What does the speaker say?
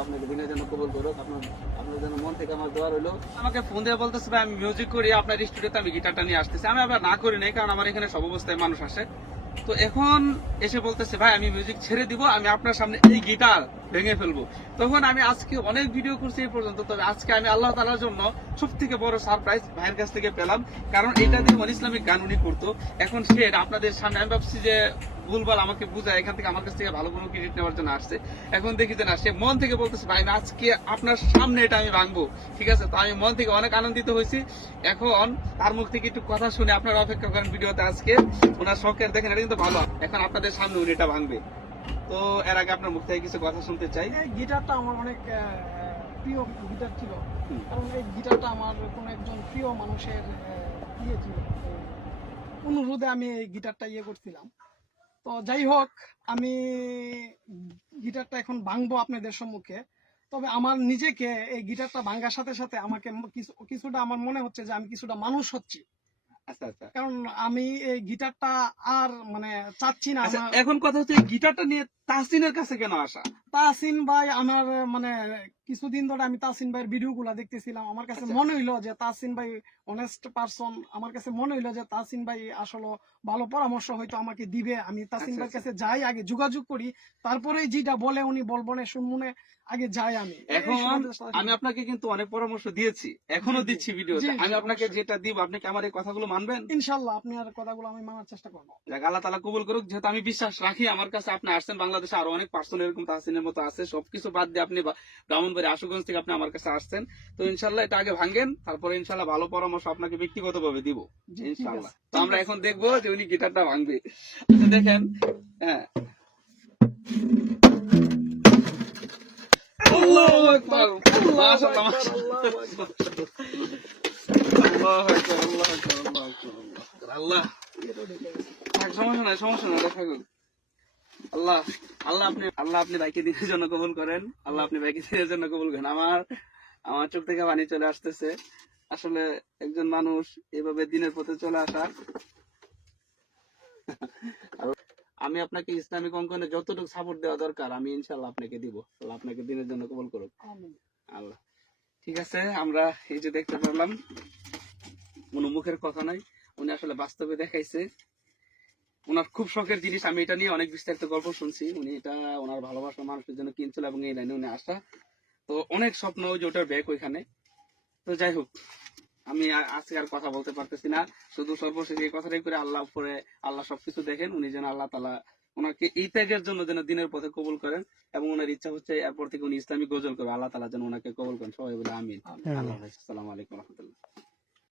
আপনাকে দিনের জন্য কবুল করুক। আপনার জন্য মন থেকে আমার দোয়া রইলো। আমাকে ফোন দিয়ে বলতেছে ভাই আমি মিউজিক করি, আপনার স্টুডিওতে আমি গিটারটা নিয়ে আসতেছি। আমি আবার না করি নাই, কারণ আমার এখানে সব অবস্থায় মানুষ আসে। তো এখন এসে বলতেছে ভাই আমি মিউজিক ছেড়ে দিব, আমি আপনার সামনে এই গিটার ভেঙে ফেলবো। তখন আমি আজকে অনেক ভিডিও করছি এই পর্যন্ত, তবে আজকে আমি আল্লাহ তাআলার জন্য সব থেকে বড় সারপ্রাইজ ভাইয়ের কাছ থেকে পেলাম। কারণ এটা দিয়ে ইসলামিক গান উনি করতো, এখন সে আপনাদের সামনে, আমি ভাবছি যে ভুলভাল আমাকে বুঝায় এখান থেকে আমার কাছ থেকে ভালো কোনো ক্রেডিট নেওয়ার জন্য আসছে। এখন দেখি যে না, সে মন থেকে বলতেছে ভাই আমি আজকে আপনার সামনে এটা আমি ভাঙবো। ঠিক আছে, তো আমি মন থেকে অনেক আনন্দিত হয়েছি। এখন তার মুখ থেকে একটু কথা শুনে আপনারা অপেক্ষা করেন ভিডিওতে। আজকে ওনার শখের দেখেন, এটা কিন্তু ভালো। এখন আপনাদের সামনে উনি এটা ভাঙবে। তো এর আগে আপনার মুখ থেকে কিছু কথা শুনতে চাই। এই গিটারটা আমার অনেক প্রিয় গিটার ছিল, কারণ এই গিটারটা আমার কোনো একজন প্রিয় মানুষের ইয়ে ছিল, অনুরোধে আমি এই গিটারটা ইয়ে করছিলাম। তো যাই হোক, আমি গিটারটা এখন ভাঙবো আপনাদের সম্মুখে। তবে আমার নিজেকে এই গিটারটা ভাঙার সাথে সাথে আমাকে কিছুটা আমার মনে হচ্ছে যে আমি কিছুটা মানুষ হচ্ছি। আচ্ছা আচ্ছা, কারণ আমি এই গিটারটা আর মানে চাচ্ছি না। এখন কথা হচ্ছে গিটারটা নিয়ে তাহসিনের কাছে কেন আসা? তাসিন ভাই আমার মানে কিছুদিন ধরে আমি তাসিন ভাইয়ের ভিডিও গুলা দেখতেছিলাম। আমার কাছে মনে হইলো যে তাসিন ভাই অনেস্ট পারসন। আমার কাছে মনে হইলো যে তাসিন ভাই আসলে ভালো পরামর্শ হয়তো আমাকে দিবে। আমি তাসিন ভাইয়ের কাছে যাই, আগে যোগাযোগ করি, তারপরে যেটা বলে উনি বলবো না শুনবো না, আগে যাই আমি। এখন আমি আপনাকে কিন্তু অনেক পরামর্শ দিয়েছি, এখনো দিচ্ছি ভিডিওতে। আমি আপনাকে যেটা দিব, আপনি কি আমার এই কথাগুলো মানবেন? ইনশাআল্লাহ আপনার কথাগুলো আমি মানার চেষ্টা করবো। যাক, আল্লাহ তাআলা কবুল করুক। যেহেতু আমি বিশ্বাস রাখি, আমার কাছে আপনি আসছেন, বাংলাদেশে আরো অনেক পার্সন এরকম তাহসিনের মতো আছে, সবকিছু বাদ দিয়ে আপনি ব্রাহ্মণবাড়ি আশুগঞ্জ থেকে আপনি আমার কাছে আসছেন। তো ইনশাল্লাহ এটা আগে ভাঙেন, তারপরে ইনশাল্লাহ ভালো পরামর্শ আপনাকে ব্যক্তিগতভাবে দিব ইনশাল্লাহ। তো আমরা এখন দেখবো যে উনি গিটারটা ভাঙবে। তো দেখেন, হ্যাঁ, আল্লাহু আকবার, মাশাআল্লাহ, মাশাআল্লাহ, আল্লাহু আকবার, আল্লাহু আকবার, আল্লাহু আকবার, আল্লাহ। সমস্যা নাই, সমস্যা নাই, দেখা গেল। আল্লাহ, আল্লাহ আপনি ভাইকে দিনের জন্য কবুল করেন। আল্লাহ আপনি ভাইকে দিনের জন্য কবুল করেন। আমার চোখ থেকে পানি চলে আসতেছে। আসলে একজন মানুষ এভাবে দিনের পথে চলে আসা, আমি আপনাকে ইসলামিক অঙ্কনে যতটুকু সাপোর্ট দেওয়া দরকার আমি ইনশাল্লাহ আপনাকে দিব। আল্লাহ আপনাকে দিনের জন্য কবুল করুক। আল্লাহ। ঠিক আছে, আমরা এই যে দেখতে পারলাম, কোনো মুখের কথা নাই, উনি আসলে বাস্তবে দেখাইছে। ওনার খুব শখের জিনিস, আমি এটা নিয়ে অনেক বিস্তারিত গল্প শুনছি। উনি এটা ওনার ভালোবাসার মানুষের জন্য কিনছিল এবং এই লাইনে উনি আসা। তো অনেক স্বপ্ন যে ওটার ব্যাগ ওইখানে। তো যাই হোক, আমি আজকে আর কথা বলতে পারতেছি না, শুধু সর্বশেষ এই কথাটাই করে আল্লাহ উপরে, আল্লাহ সবকিছু দেখেন। উনি যেন আল্লাহ তাআলা ওনাকে এই ত্যাগের জন্য যেন দিনের পথে কবুল করেন, এবং ওনার ইচ্ছা হচ্ছে এরপর থেকে উনি ইসলামিক গজল করবে, আল্লাহ তাআলা যেন ওনাকে কবুল করেন। সবাই বলে আমিন। আল্লাহ হাফেজ, আসসালামু আলাইকুম ওয়া রাহমাতুল্লাহ।